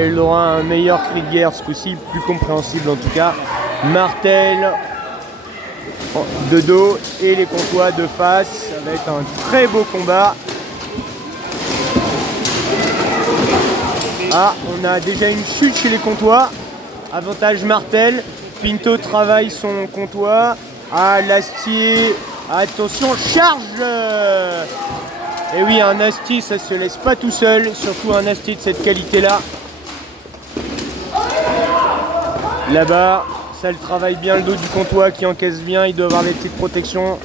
a eu le droit à un meilleur cri de guerre ce coup-ci, plus compréhensible en tout cas. Martel de dos et les Comtois de face. Ça va être un très beau combat. Ah, on a déjà une chute chez les Comtois. Avantage Martel. Pinto travaille son Comtois. Ah, l'Astier. Attention, charge. Et oui, un Astier, ça se laisse pas tout seul. Surtout un Astier de cette qualité-là. Là-bas, ça le travaille bien le dos du Comtois qui encaisse bien. Il doit avoir des petites protections.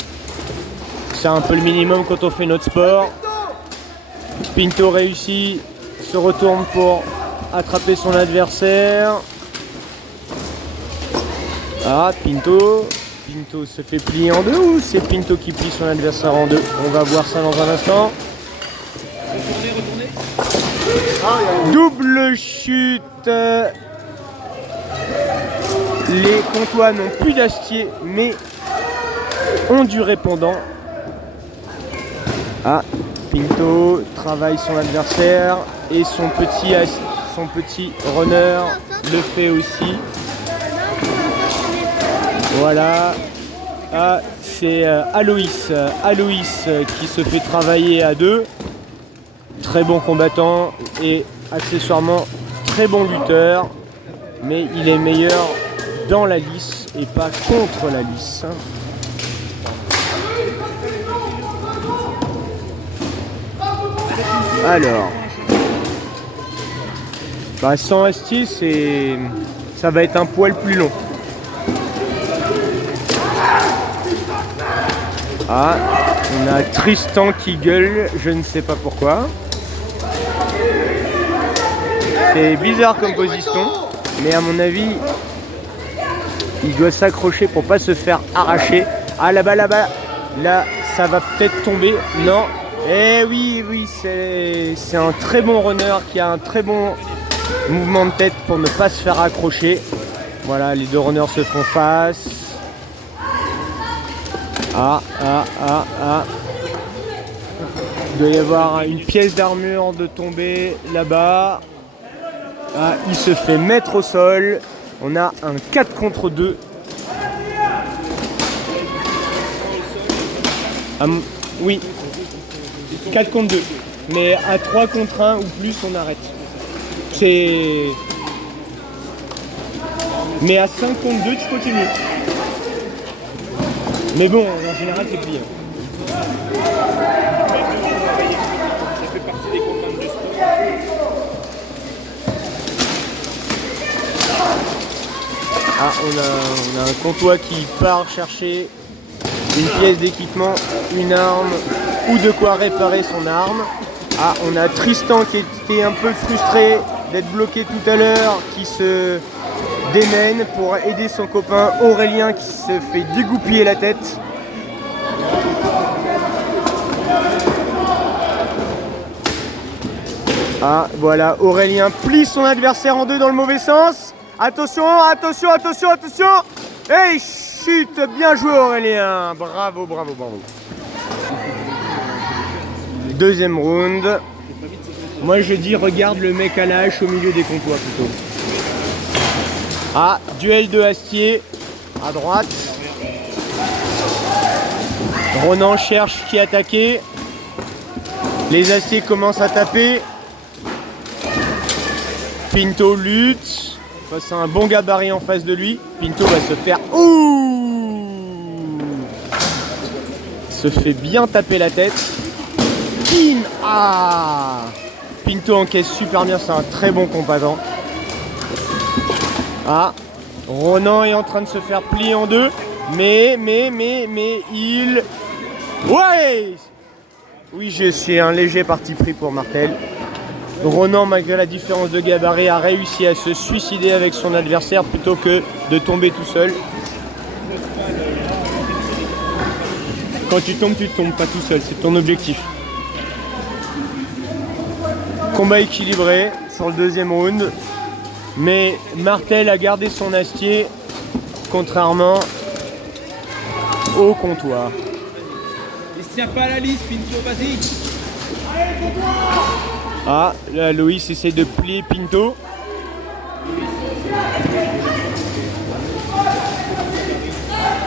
C'est un peu le minimum quand on fait notre sport. Pinto réussit. Se retourne pour attraper son adversaire. Ah, Pinto se fait plier en deux ou c'est Pinto qui plie son adversaire en deux? On va voir ça dans un instant. Double chute. Les Comtois n'ont plus d'Astier mais ont du répondant. Ah, Pinto travaille son adversaire et son petit runner le fait aussi. Voilà. Ah, c'est Aloïs qui se fait travailler à deux. Très bon combattant et accessoirement très bon lutteur. Mais il est meilleur dans la lice et pas contre la lice. Alors, sans Astier, ça va être un poil plus long. Ah, on a Tristan qui gueule, je ne sais pas pourquoi. C'est bizarre comme position, mais à mon avis, il doit s'accrocher pour pas se faire arracher. Ah, là-bas, là, ça va peut-être tomber. Non. Eh oui, c'est un très bon runner qui a un très bon mouvement de tête pour ne pas se faire accrocher. Voilà, les deux runners se font face. Ah. Il doit y avoir une pièce d'armure de tomber là-bas. Ah, il se fait mettre au sol. On a un 4 contre 2. Oui. 4 contre 2. Mais à 3 contre 1 ou plus, on arrête. Mais à 5 contre 2, tu continues. Mais bon, en général, c'est plié. Ça fait partie des contraintes du sport. Ah, on a un Comtois qui part chercher une pièce d'équipement, une arme ou de quoi réparer son arme. Ah, on a Tristan qui était un peu frustré d'être bloqué tout à l'heure, qui se démène pour aider son copain Aurélien qui se fait dégoupiller la tête. Ah, voilà, Aurélien plie son adversaire en deux dans le mauvais sens. Attention. Hey, chute, bien joué Aurélien. Bravo. Deuxième round. Moi je dis regarde le mec à la hache au milieu des Comtois plutôt. Ah, duel de Astier à droite. Ronan cherche qui attaquer. Les Astiers commencent à taper. Pinto lutte face à un bon gabarit en face de lui. Pinto va se faire... Ouh, se fait bien taper la tête. Bim. Ah, Pinto encaisse super bien, c'est un très bon combattant. Ah, Ronan est en train de se faire plier en deux. Mais il... Ouais. Oui, je suis un léger parti pris pour Martel. Ronan, malgré la différence de gabarit, a réussi à se suicider avec son adversaire plutôt que de tomber tout seul. Quand tu tombes pas tout seul, c'est ton objectif. Combat équilibré sur le deuxième round. Mais Martel a gardé son Astier, contrairement au Comtois. Il se tient pas à la liste, Pinto, vas-y. Ah, là, Loïs essaie de plier Pinto.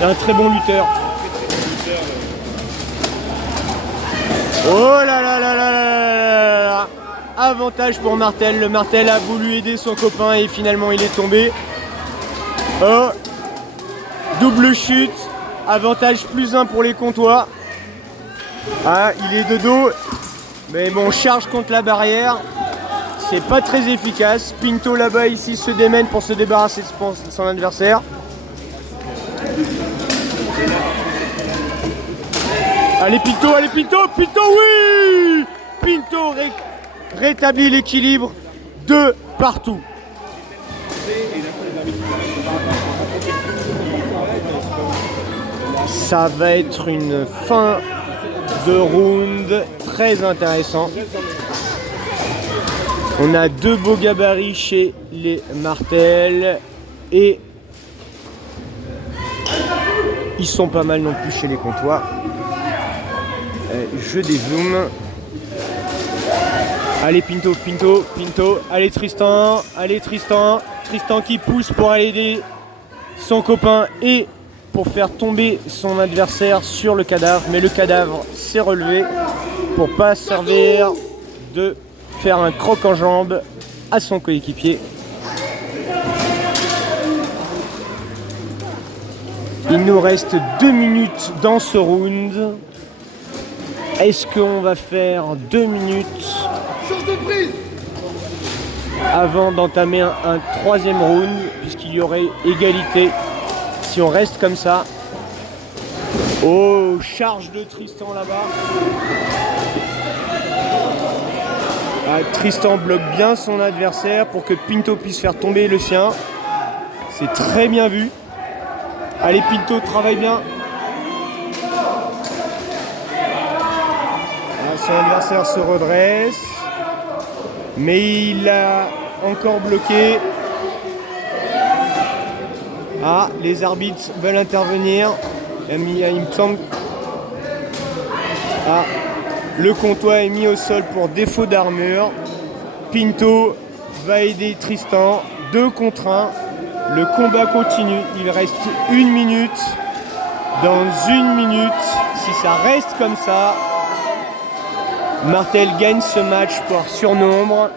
Il est un très bon lutteur. Oh là là là là là là là. Avantage pour Martel. Le Martel a voulu aider son copain et finalement il est tombé. Oh. Double chute. Avantage +1 pour les Comtois. Ah, il est de dos. Mais bon, charge contre la barrière. C'est pas très efficace. Pinto là-bas ici se démène pour se débarrasser de son adversaire. Allez Pinto, Pinto oui. Pinto rétablit l'équilibre de partout. Ça va être une fin de round très intéressant. On a 2 beaux gabarits chez les Martel et ils sont pas mal non plus chez les Comtois. Je dézoome. Allez Pinto. Allez Tristan. Tristan qui pousse pour aller aider son copain et pour faire tomber son adversaire sur le cadavre. Mais le cadavre s'est relevé pour pas servir de faire un croc en jambe à son coéquipier. Il nous reste 2 minutes dans ce round. Est-ce qu'on va faire 2 minutes avant d'entamer un 3e round, puisqu'il y aurait égalité si on reste comme ça. Oh, charge de Tristan là-bas. Ah, Tristan bloque bien son adversaire pour que Pinto puisse faire tomber le sien. C'est très bien vu. Allez, Pinto travaille bien. Son adversaire se redresse, mais il a encore bloqué. Ah, les arbitres veulent intervenir. Il me semble. Ah, le Comtois est mis au sol pour défaut d'armure. Pinto va aider Tristan. 2 contre 1. Le combat continue. Il reste 1 minute. Dans 1 minute, si ça reste comme ça, Martel gagne ce match par surnombre.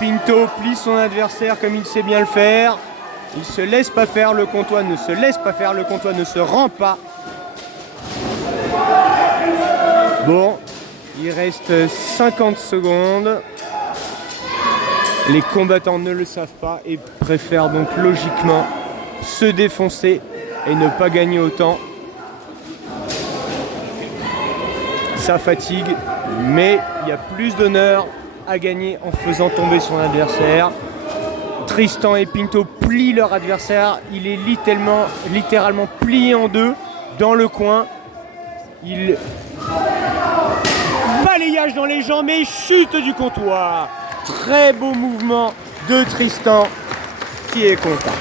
Pinto plie son adversaire comme il sait bien le faire. Il se laisse pas faire, le Comtois ne se laisse pas faire, le Comtois ne se rend pas. Bon, il reste 50 secondes. Les combattants ne le savent pas et préfèrent donc logiquement se défoncer et ne pas gagner autant. Ça fatigue, mais il y a plus d'honneur à gagner en faisant tomber son adversaire. Tristan et Pinto plient leur adversaire. Il est littéralement plié en 2 dans le coin. Il balayage dans les jambes et chute du Comtois. Très beau mouvement de Tristan qui est content.